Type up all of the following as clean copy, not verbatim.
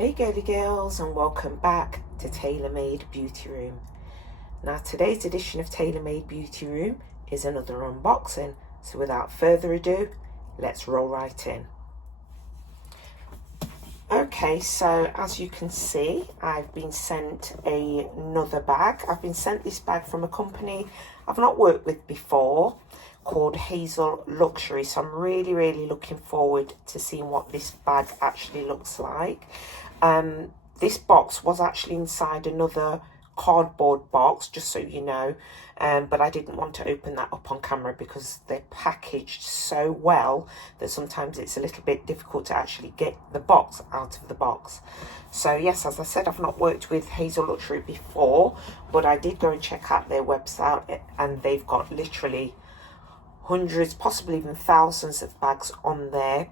Hey girly girls, and welcome back to Tailor-Made Beauty Room. Now today's edition of Tailor-Made Beauty Room is another unboxing, so without further ado, let's roll right in. Okay, so as you can see, I've been sent another bag. I've been sent this bag from a company I've not worked with before called Hazelluxury, so I'm really looking forward to seeing what this bag actually looks like. This box was actually inside another cardboard box, just so you know, but I didn't want to open that up on camera because they're packaged so well that sometimes it's a little bit difficult to actually get the box out of the box. So yes, as I said, I've not worked with Hazelluxury before, but I did go and check out their website, and they've got literally hundreds, possibly even thousands of bags on there.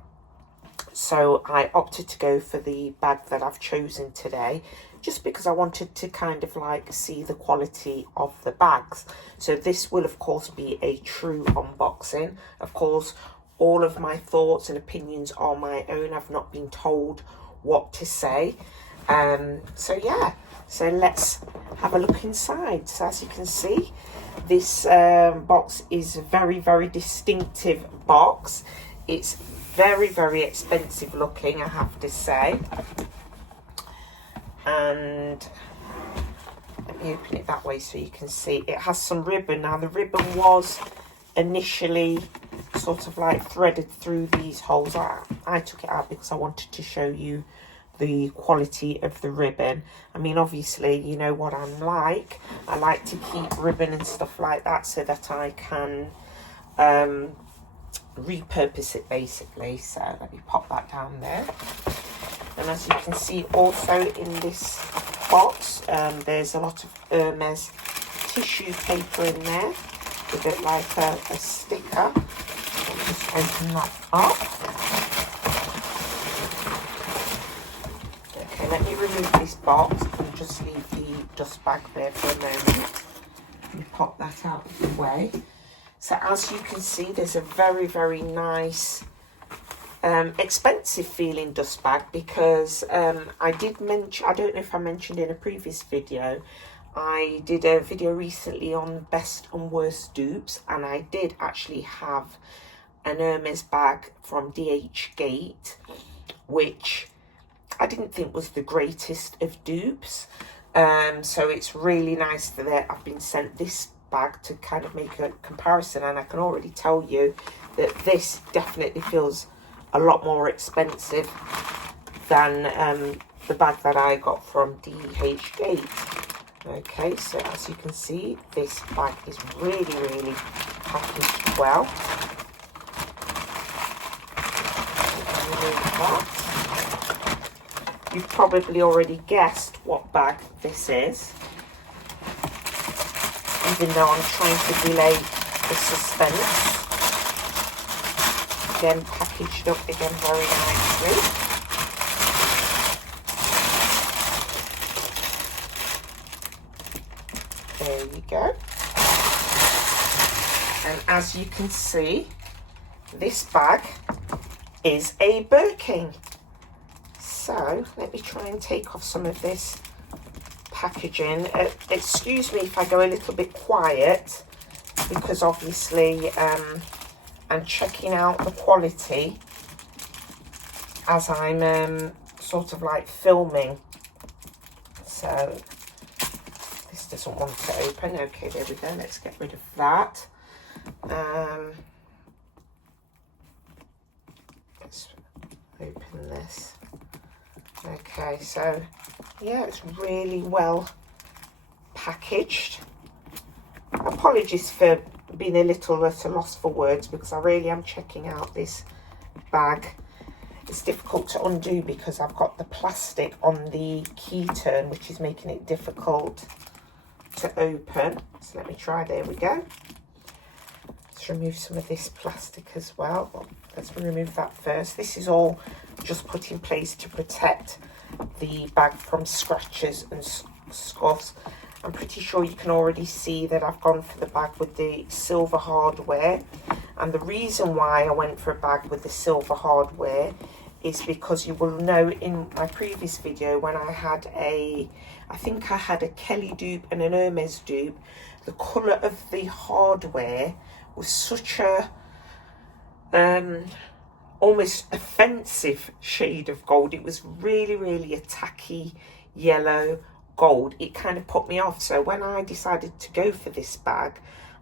So I opted to go for the bag that I've chosen today, just because I wanted to kind of like see the quality of the bags. So this will of course be a true unboxing. Of course, all of my thoughts and opinions are my own. I've not been told what to say. So yeah, so let's have a look inside. So as you can see, this box is a very distinctive box. It's very expensive looking, I have to say. And let me open it that way so you can see. It has some ribbon. Now the ribbon was initially sort of like threaded through these holes. I took it out because I wanted to show you the quality of the ribbon. I mean, obviously, you know what I'm like. I like to keep ribbon and stuff like that so that I can repurpose it basically. So let me pop that down there. And as you can see, also in this box, there's a lot of Hermes tissue paper in there, a bit like a sticker. Let me just open that up. Okay, let me remove this box and just leave the dust bag there for a moment. Let me pop that out of the way. So as you can see, there's a very nice expensive feeling dust bag, because I did mention, I don't know if I mentioned in a previous video, I did a video recently on best and worst dupes, and I did actually have an Hermes bag from DHgate, which I didn't think was the greatest of dupes. So it's really nice that I've been sent this bag to kind of make a comparison, and I can already tell you that this definitely feels a lot more expensive than the bag that I got from DHgate. Okay, so as you can see, this bag is really packaged well. You've probably already guessed what bag this is, even though I'm trying to delay the suspense. Again, packaged up again very nicely. There you go. And as you can see, this bag is a Birkin. So let me try and take off some of this packaging. Excuse me if I go a little bit quiet, because obviously I'm checking out the quality as I'm sort of like filming. So this doesn't want to open. Okay, there we go. Let's get rid of that. Let's open this. Okay, so yeah, it's really well packaged. Apologies for being a little at a loss for words, because I really am checking out this bag. It's difficult to undo because I've got the plastic on the key turn, which is making it difficult to open. So let me try. There we go. Let's remove some of this plastic as well. Let's remove that first. This is all just put in place to protect the bag from scratches and scuffs. I'm pretty sure you can already see that I've gone for the bag with the silver hardware, and the reason why I went for a bag with the silver hardware is because you will know in my previous video when I had I think I had a Kelly dupe and an Hermes dupe, the colour of the hardware was such a almost offensive shade of gold. It was really a tacky yellow gold. It kind of put me off. So when I decided to go for this bag,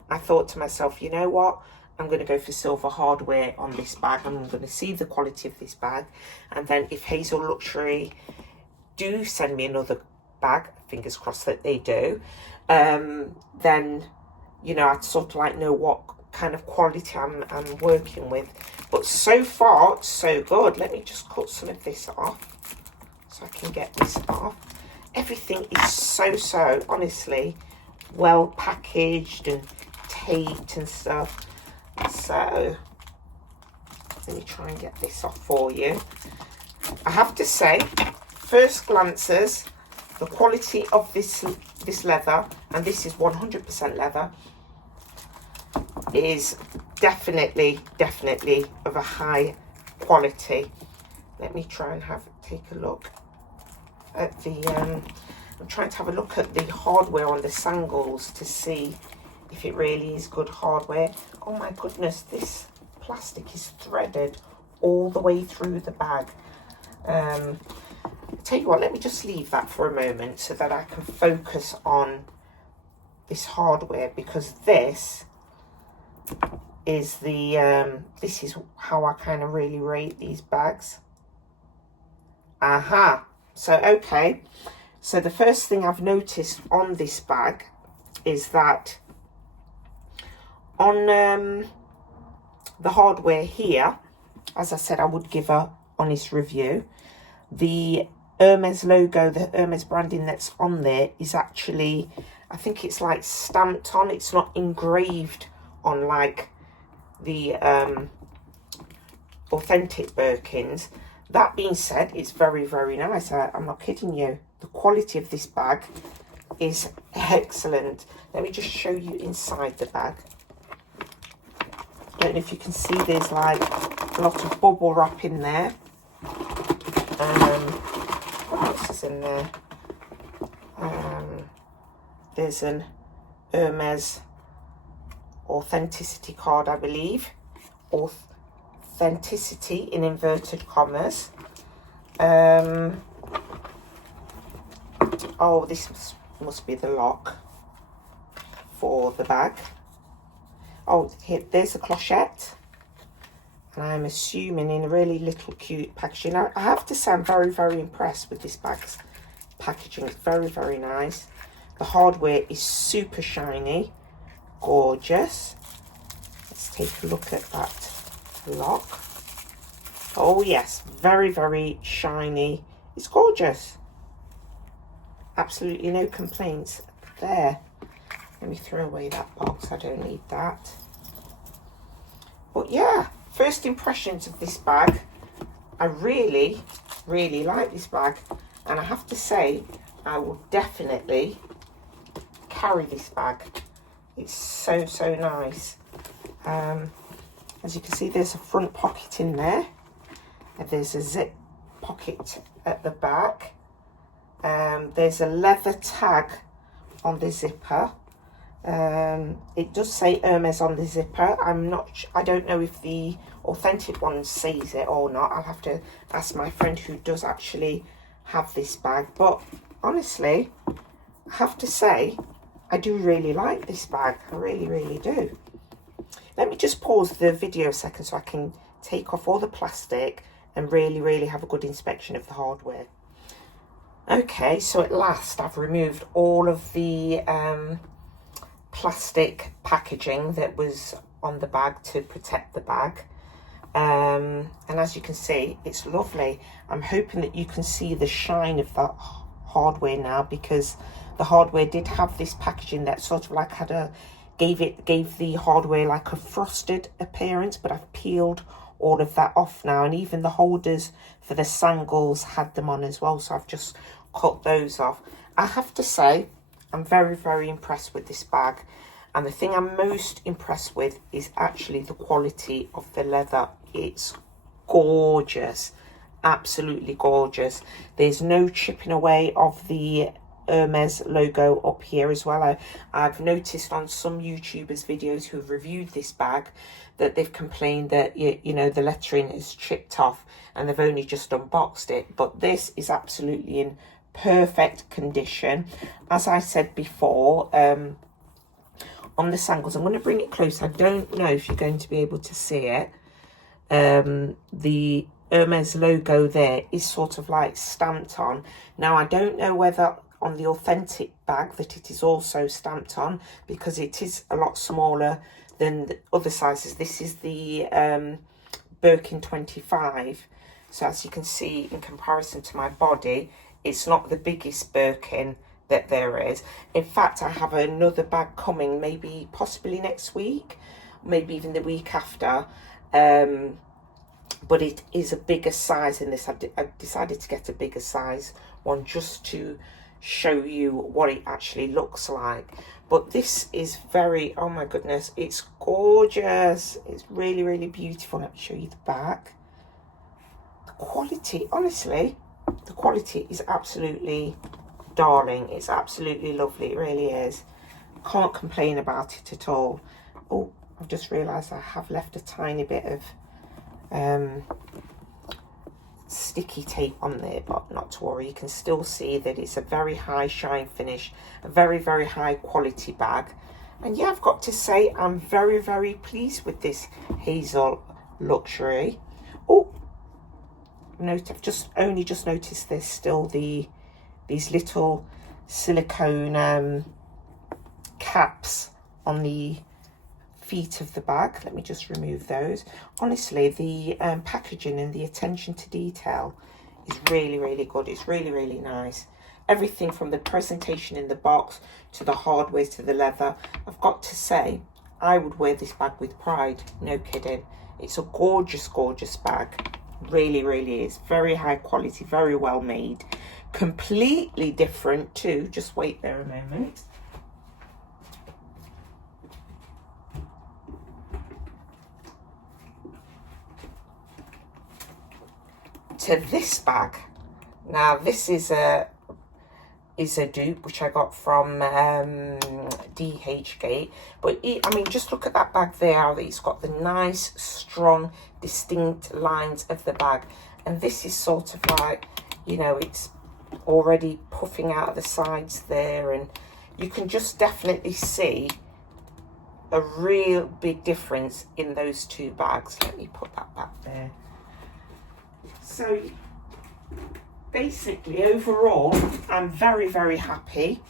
I thought to myself, you know what, I'm going to go for silver hardware on this bag. I'm going to see the quality of this bag, and then if Hazelluxury do send me another bag, fingers crossed that they do, then, you know, I'd sort of like know what kind of quality I'm working with. But so far so good. Let me just cut some of this off so I can get this off. Everything is so honestly well packaged and taped and stuff. So let me try and get this off for you. I have to say, first glances, the quality of this leather, and this is 100% leather, is definitely of a high quality. Let me try and take a look at the I'm trying to have a look at the hardware on the sangles to see if it really is good hardware. Oh my goodness, this plastic is threaded all the way through the bag. Tell you what, let me just leave that for a moment so that I can focus on this hardware, because this is this is how I kind of really rate these bags. So okay, so the first thing I've noticed on this bag is that on the hardware here, as I said, I would give a honest review. The Hermes logo, the Hermes branding that's on there is actually, I think it's like stamped on. It's not engraved on like the authentic Birkins. That being said, it's very nice. I'm not kidding you. The quality of this bag is excellent. Let me just show you inside the bag. I don't know if you can see, there's like a lot of bubble wrap in there. What else is in there? There's an Hermes authenticity card, I believe. Authenticity in inverted commas. Oh, this must be the lock for the bag. Oh, here, there's a clochette. And I'm assuming in a really little cute packaging. I have to say I'm very impressed with this bag's packaging. It's very nice. The hardware is super shiny. Gorgeous. Let's take a look at that lock. Oh yes, very shiny. It's gorgeous. Absolutely no complaints there. Let me throw away that box, I don't need that. But yeah, first impressions of this bag, I really like this bag, and I have to say I will definitely carry this bag. It's so nice. As you can see, there's a front pocket in there, and there's a zip pocket at the back. There's a leather tag on the zipper. It does say Hermes on the zipper. I don't know if the authentic one says it or not. I'll have to ask my friend who does actually have this bag. But honestly, I have to say, I do really like this bag. I really do. Let me just pause the video a second so I can take off all the plastic and really have a good inspection of the hardware. Okay, so at last I've removed all of the plastic packaging that was on the bag to protect the bag. And as you can see, it's lovely. I'm hoping that you can see the shine of that hardware now, because the hardware did have this packaging that sort of like gave the hardware like a frosted appearance, but I've peeled all of that off now, and even the holders for the sangles had them on as well, so I've just cut those off. I have to say, I'm very impressed with this bag, and the thing I'm most impressed with is actually the quality of the leather. It's gorgeous. absolutely gorgeous. There's no chipping away of the Hermes logo up here as well. I've noticed on some YouTubers videos who have reviewed this bag that they've complained that you know, the lettering is chipped off and they've only just unboxed it, but this is absolutely in perfect condition. As I said before, on the sangles, I'm going to bring it close. I don't know if you're going to be able to see it. The Hermes logo there is sort of like stamped on. Now I don't know whether on the authentic bag that it is also stamped on, because it is a lot smaller than the other sizes. This is the Birkin 25, so as you can see, in comparison to my body, it's not the biggest Birkin that there is. In fact, I have another bag coming, maybe possibly next week, maybe even the week after, but it is a bigger size in this. I decided to get a bigger size one just to show you what it actually looks like. But this is very, oh my goodness, it's gorgeous. It's really, really beautiful. Let me show you the back. The quality, honestly, the quality is absolutely darling. It's absolutely lovely. It really is. Can't complain about it at all. Oh, I've just realised I have left a tiny bit of sticky tape on there, but not to worry. You can still see that it's a very high shine finish, a very, very high quality bag. And yeah, I've got to say, I'm very, very pleased with this Hazelluxury. Oh, note, I've only just noticed there's still these little silicone caps on the feet of the bag. Let me just remove those. Honestly, the packaging and the attention to detail is really, really good. It's really, really nice. Everything from the presentation in the box to the hardware to the leather. I've got to say, I would wear this bag with pride. No kidding. It's a gorgeous, gorgeous bag. Really, really is. Very high quality, very well made. Completely different too. Just wait there a moment. To this bag. Now this is a dupe which I got from DHgate, but I mean, just look at that bag there. It's got the nice, strong, distinct lines of the bag, and this is sort of like, you know, it's already puffing out of the sides there, and you can just definitely see a real big difference in those two bags. Let me put that back there. So basically, overall, I'm very, very happy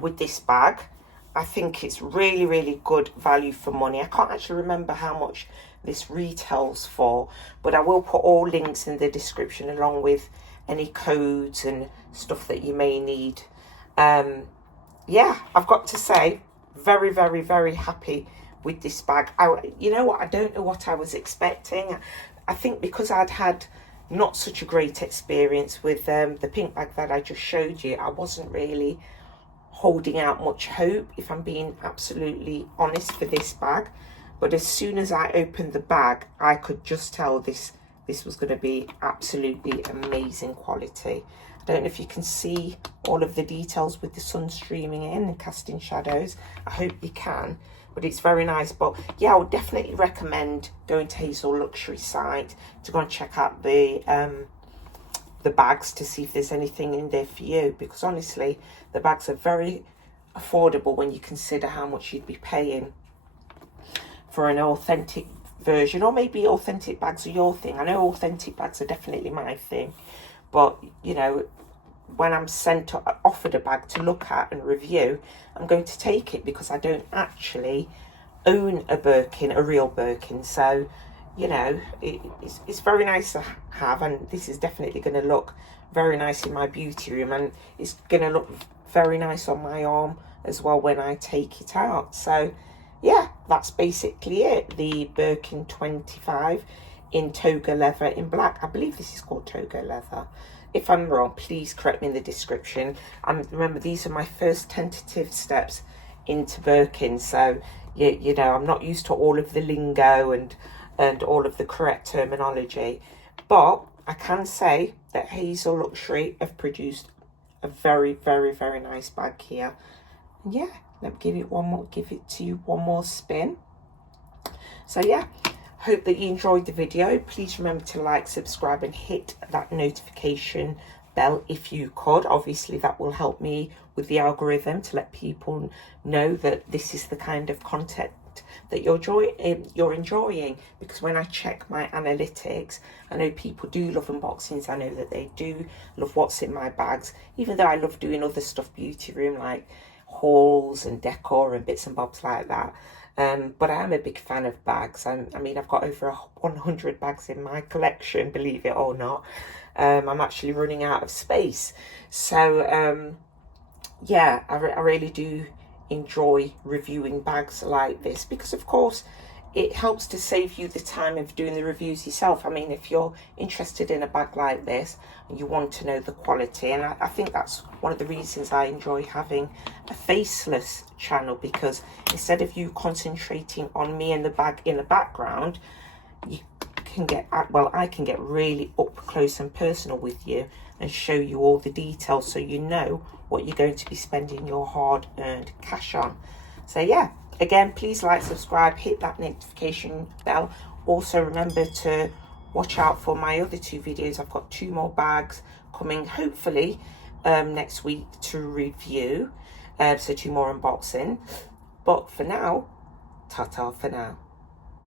with this bag. I think it's really, really good value for money. I can't actually remember how much this retails for, but I will put all links in the description along with any codes and stuff that you may need. Yeah, I've got to say, very, very, very happy with this bag. You know what? I don't know what I was expecting. I think because I'd had not such a great experience with the pink bag that I just showed you, I wasn't really holding out much hope, if I'm being absolutely honest, for this bag. But as soon as I opened the bag, I could just tell this was going to be absolutely amazing quality. I don't know if you can see all of the details with the sun streaming in and casting shadows. I hope you can. But it's very nice. But yeah, I would definitely recommend going to Hazelluxury site to go and check out the bags to see if there's anything in there for you. Because honestly, the bags are very affordable when you consider how much you'd be paying for an authentic version. Or maybe authentic bags are your thing. I know authentic bags are definitely my thing. But, you know, when I'm offered a bag to look at and review, I'm going to take it, because I don't actually own a Birkin, a real Birkin. So, you know, it's very nice to have, and this is definitely going to look very nice in my beauty room, and it's going to look very nice on my arm as well when I take it out. So yeah, that's basically it. The Birkin 25 in toga leather in black. I believe this is called toga leather. If I'm wrong, please correct me in the description. And remember, these are my first tentative steps into Birkin. So, you know, I'm not used to all of the lingo and all of the correct terminology. But I can say that Hazelluxury have produced a very, very, very nice bag here. And yeah, let me give it to you one more spin. So yeah, hope that you enjoyed the video. Please remember to like, subscribe and hit that notification bell if you could. Obviously that will help me with the algorithm to let people know that this is the kind of content that you're enjoying, because when I check my analytics, I know people do love unboxings. I know that they do love what's in my bags, even though I love doing other stuff, beauty room, like hauls and decor and bits and bobs like that. But I am a big fan of bags. I mean, I've got over 100 bags in my collection, believe it or not. I'm actually running out of space. So, yeah, I really do enjoy reviewing bags like this, because of course it helps to save you the time of doing the reviews yourself. I mean, if you're interested in a bag like this and you want to know the quality, and I think that's one of the reasons I enjoy having a faceless channel, because instead of you concentrating on me and the bag in the background, you can get, well, I can get really up close and personal with you and show you all the details, so you know what you're going to be spending your hard-earned cash on. So yeah, again, please like, subscribe, hit that notification bell. Also remember to watch out for my other 2 videos. I've got 2 more bags coming, hopefully next week to review, so 2 more unboxing. But for now, ta-ta for now.